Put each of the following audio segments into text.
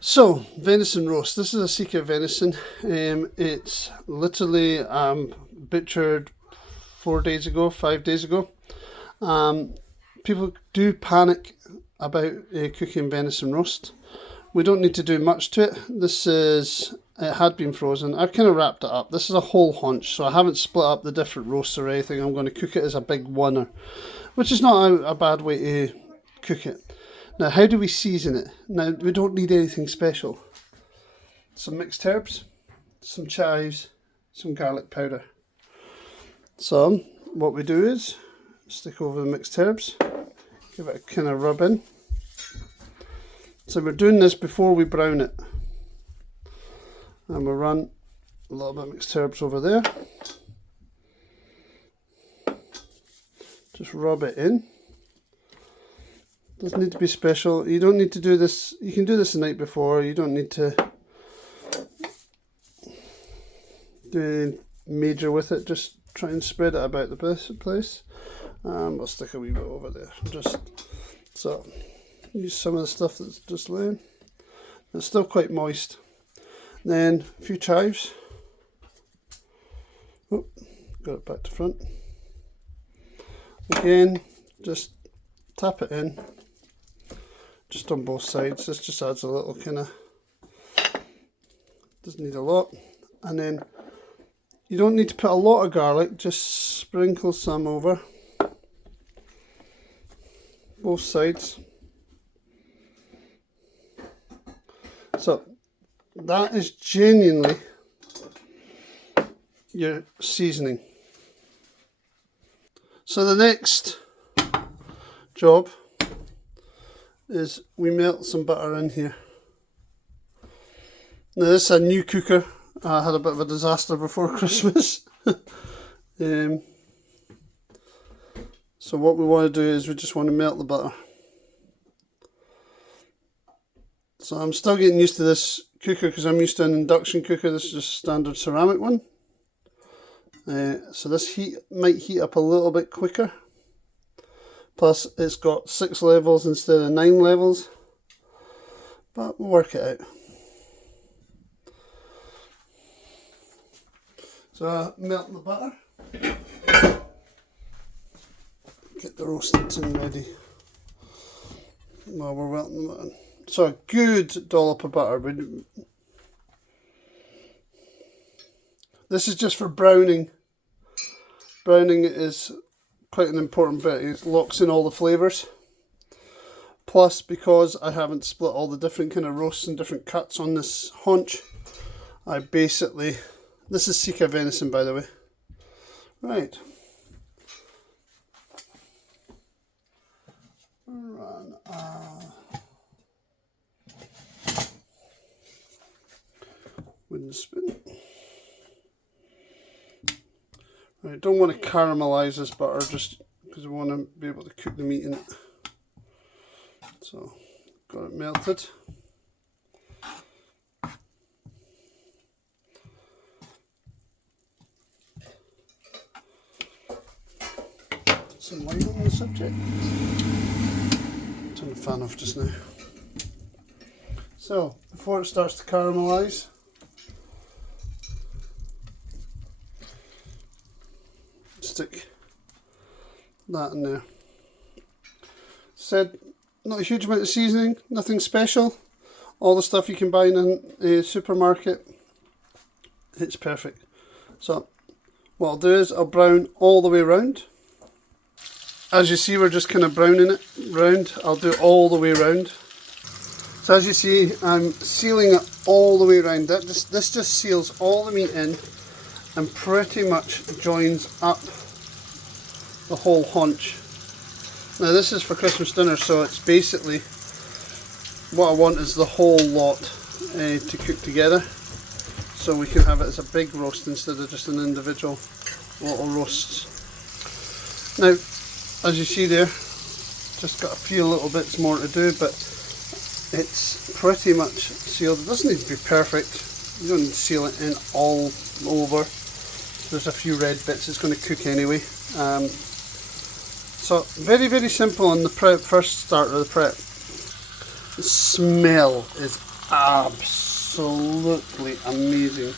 So, venison roast. This is a SIKA venison. It's literally butchered 4 days ago, 5 days ago. People do panic about cooking venison roast. We don't need to do much to it. It had been frozen. I've kind of wrapped it up. This is a whole haunch, so I haven't split up the different roasts or anything. I'm going to cook it as a big oneer, which is not a bad way to cook it. Now, how do we season it? Now, we don't need anything special. Some mixed herbs, some chives, some garlic powder. So, what we do is stick over the mixed herbs, give it a kind of rub in. So we're doing this before we brown it. And we'll run a little bit of mixed herbs over there. Just rub it in. Doesn't need to be special. You don't need to do this. You can do this the night before. You don't need to do anything major with it. Just try and spread it about the place. We'll stick a wee bit over there. Just so use some of the stuff that's just laying. It's still quite moist. Then a few chives. Oh, got it back to front. Again, just tap it in. Just on both sides. This just adds a little kind of, doesn't need a lot. And then you don't need to put a lot of garlic, just sprinkle some over both sides. So that is genuinely your seasoning. So the next job is we melt some butter in here. Now this is a new cooker. I had a bit of a disaster before Christmas. So what we want to do is we just want to melt the butter. So I'm still getting used to this cooker because I'm used to an induction cooker. This is just a standard ceramic one. So this might heat up a little bit quicker. Plus it's got 6 levels instead of 9 levels. But we'll work it out. So melt the butter. Get the roasting tin ready while we're melting the butter. So a good dollop of butter. This is just for browning. Browning is quite an important bit. It locks in all the flavours. Plus, because I haven't split all the different kind of roasts and different cuts on this haunch, I basically, this is SIKA venison by the way. Right. Run wooden spoon. Right, don't want to caramelise this butter just because we want to be able to cook the meat in it. So, got it melted. Some light on the subject. Turn the fan off just now. So, before it starts to caramelise, stick that in there. Said not a huge amount of seasoning, nothing special. All the stuff you can buy in a supermarket. It's perfect. So what I'll do is I'll brown all the way around. As you see, we're just kind of browning it round. I'll do all the way around. So as you see, I'm sealing it all the way around. This just seals all the meat in and pretty much joins up the whole haunch. Now this is for Christmas dinner, so it's basically what I want is the whole lot to cook together, so we can have it as a big roast instead of just an individual little roasts. Now, as you see there, just got a few little bits more to do, but it's pretty much sealed. It doesn't need to be perfect. You don't need to seal it in all over. There's a few red bits. It's going to cook anyway. So very simple on the prep. First start of the prep. The smell is absolutely amazing.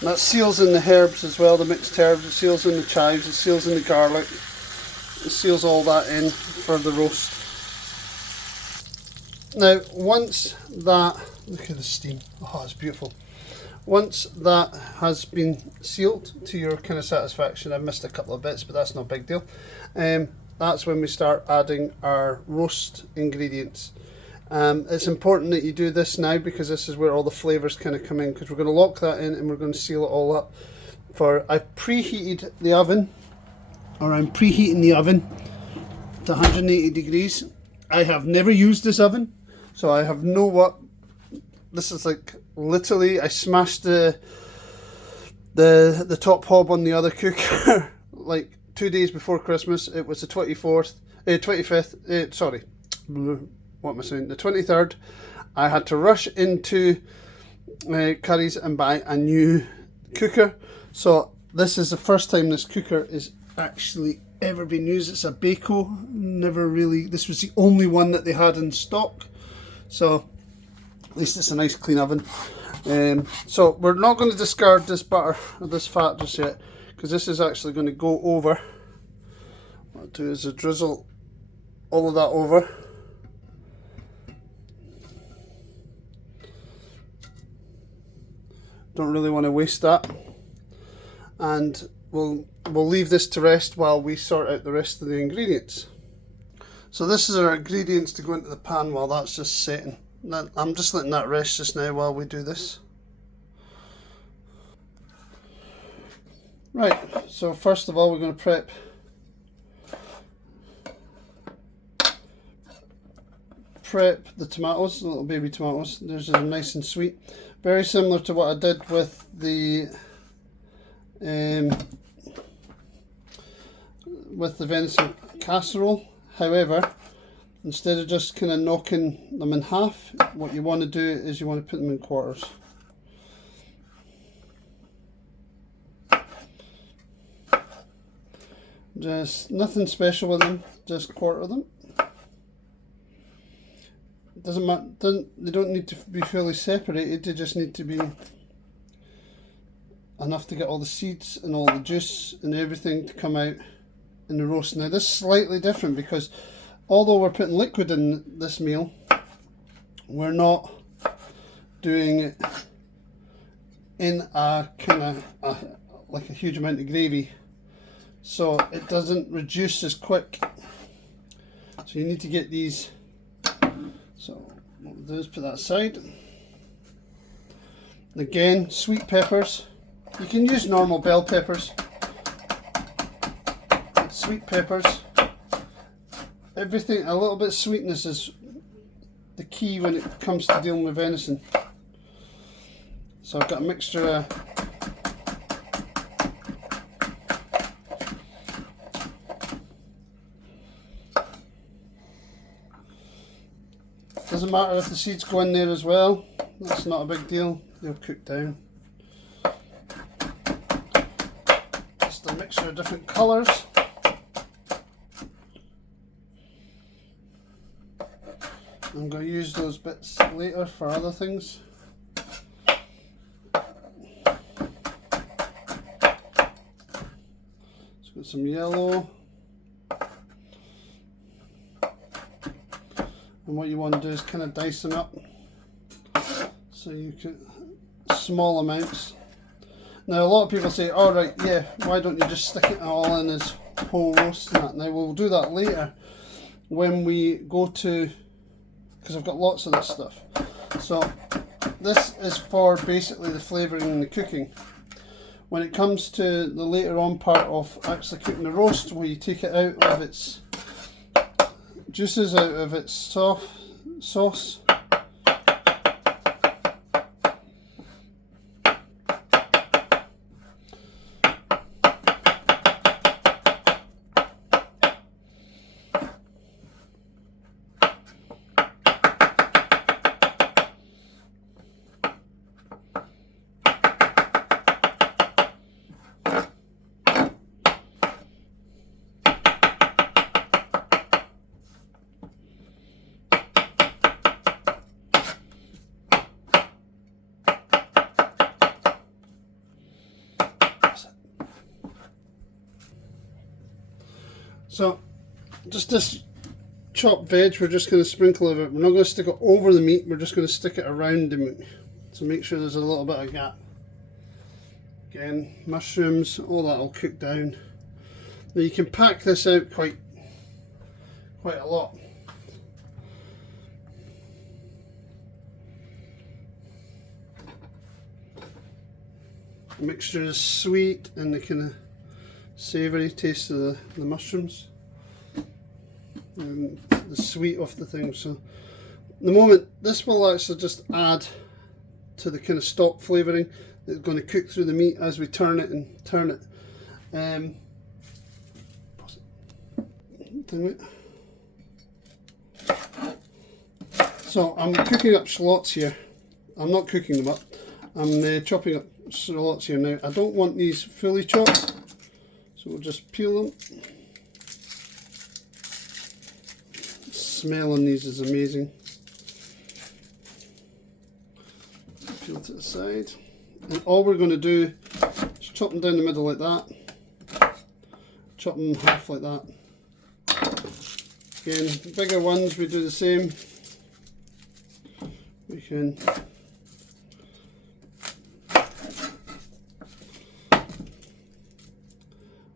And that seals in the herbs as well, the mixed herbs, it seals in the chives, it seals in the garlic, it seals all that in for the roast. Now once that, look at the steam, oh it's beautiful. Once that has been sealed to your kind of satisfaction, I've missed a couple of bits but that's no big deal, that's when we start adding our roast ingredients. It's important that you do this now because this is where all the flavours kind of come in, because we're going to lock that in and we're going to seal it all up. I've preheated the oven, or I'm preheating the oven to 180 degrees. I have never used this oven, so I have no what. This is like literally I smashed the top hob on the other cooker like 2 days before Christmas. It was the 25th, sorry, what am I saying, the 23rd. I had to rush into Curry's and buy a new cooker. So this is the first time this cooker is actually ever been used. It's a Beko, never really, this was the only one that they had in stock. So at least it's a nice clean oven. So we're not going to discard this butter or this fat just yet, because this is actually going to go over. What I'll do is drizzle all of that over. Don't really want to waste that, and we'll leave this to rest while we sort out the rest of the ingredients. So this is our ingredients to go into the pan while that's just setting. I'm just letting that rest just now while we do this. Right, so first of all we're going to prep the tomatoes, the little baby tomatoes. They're nice and sweet. Very similar to what I did with the venison casserole. However, instead of just kind of knocking them in half, what you want to do is you want to put them in quarters. Just nothing special with them, just quarter them. Doesn't matter, they don't need to be fully separated, they just need to be enough to get all the seeds and all the juice and everything to come out in the roast. Now this is slightly different because although we're putting liquid in this meal, we're not doing it in a kind of like a huge amount of gravy, so it doesn't reduce as quick. So you need to get these. So what we'll do is put that aside. And again, sweet peppers. You can use normal bell peppers. But sweet peppers. Everything, a little bit of sweetness is the key when it comes to dealing with venison. So I've got a mixture of doesn't matter if the seeds go in there as well, that's not a big deal, they'll cook down. Just a mixture of different colours. I'm going to use those bits later for other things. Let's get some yellow. And what you want to do is kind of dice them up so you can small amounts. Now a lot of people say, all right, yeah, why don't you just stick it all in as whole roast and that. Now we'll do that later when we go to, because I've got lots of this stuff. So this is for basically the flavouring and the cooking. When it comes to the later on part of actually cooking the roast, where you take it out of its juices, out of its sauce. just this chopped veg, we're just going to sprinkle over it. We're not going to stick it over the meat, we're just going to stick it around the meat. So make sure there's a little bit of gap. Again, mushrooms, all that will cook down. Now you can pack this out quite a lot. The mixture is sweet and the kind of savoury taste of the mushrooms and the sweet of the thing. So at the moment this will actually just add to the kind of stock flavouring that's going to cook through the meat as we turn it and turn it. So I'm cooking up shallots here. I'm not cooking them up, I'm chopping up shallots here now. I don't want these fully chopped, so we'll just peel them. The smell on these is amazing. Peel to the side, and all we're going to do is chop them down the middle like that, chop them in half like that. Again, bigger ones we do the same. We can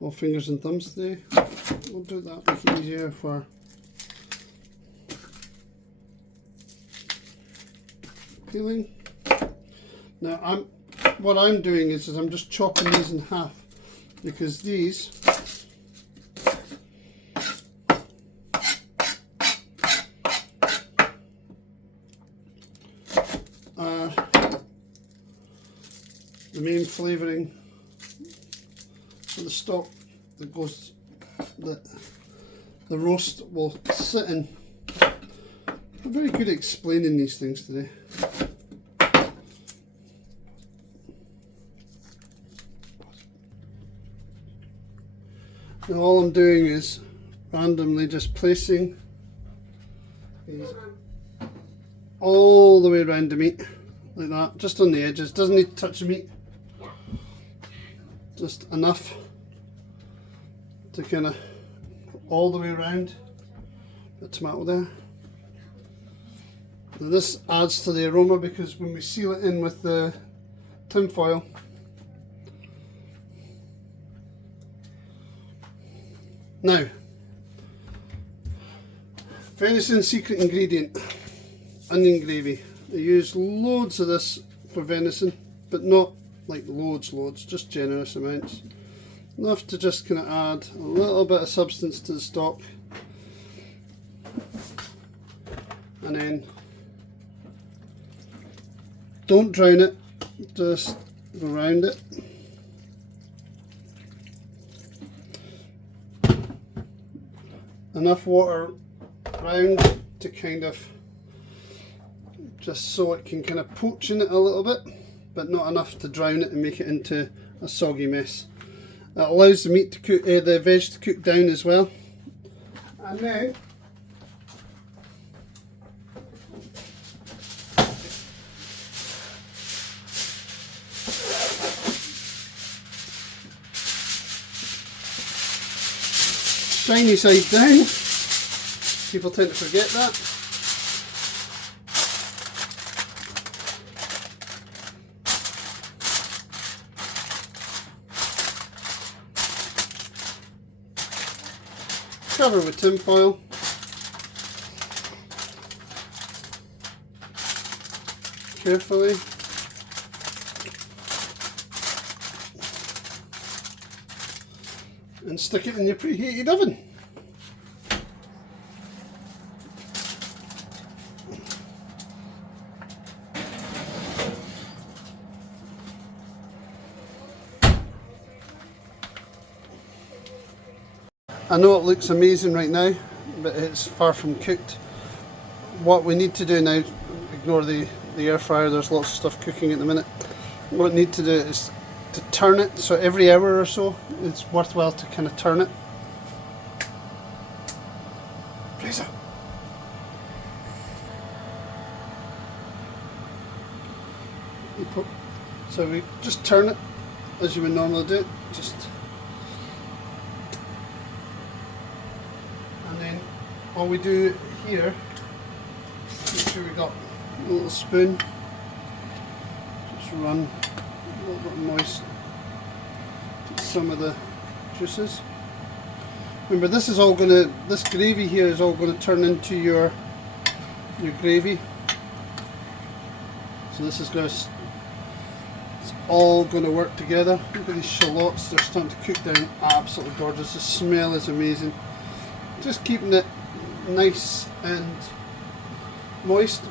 all fingers and thumbs today. We'll do that, make it easier for peeling. Now what I'm doing is I'm just chopping these in half, because these are the main flavouring for the stock that goes, that the roast will sit in. I'm very good at explaining these things today. Now all I'm doing is randomly just placing these all the way around the meat, like that, just on the edges. Doesn't need to touch the meat, just enough to kind of all the way around the tomato there. Now this adds to the aroma, because when we seal it in with the tin foil, now venison secret ingredient, onion gravy. I use loads of this for venison, but not like loads, just generous amounts. Enough to just kind of add a little bit of substance to the stock, and then don't drown it, just go around it. Enough water around to kind of just so it can kind of poach in it a little bit, but not enough to drown it and make it into a soggy mess. That allows the meat to cook, the veg to cook down as well. And then shiny side down. People tend to forget that. Cover with tin foil. Carefully. And stick it in your preheated oven. I know it looks amazing right now, but it's far from cooked. What we need to do now, ignore the air fryer, there's lots of stuff cooking at the minute. What we need to do is to turn it, so every hour or so it's worthwhile to kind of turn it. Please. So we just turn it as you would normally do it, just. And all we do here, make sure we got a little spoon, just run a little bit of moist to some of the juices. Remember, this gravy here is all going to turn into your gravy. So this is going to, it's all going to work together. Look at these shallots, they're starting to cook down absolutely gorgeous. The smell is amazing. Just keeping it nice and moist.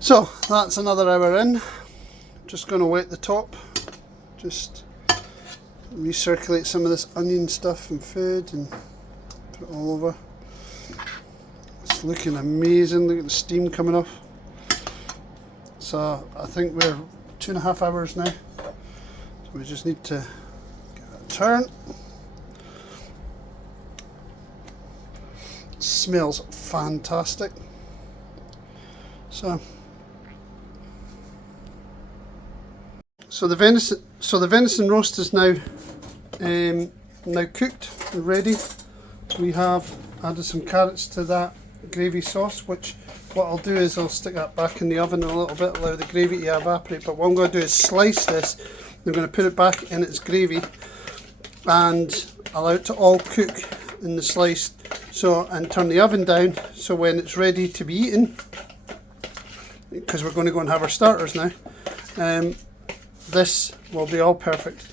So that's another hour in. Just going to wet the top, just recirculate some of this onion stuff and food and put it all over. It's looking amazing, look at the steam coming off. So I think we're 2.5 hours now, so we just need to give it a turn. It smells fantastic. So the venison roast is now cooked and ready. We have added some carrots to that gravy sauce, which what I'll do is I'll stick that back in the oven a little bit, allow the gravy to evaporate. But what I'm going to do is slice this. I'm going to put it back in its gravy and allow it to all cook in the slice. So, and turn the oven down so when it's ready to be eaten, because we're going to go and have our starters now, this will be all perfect.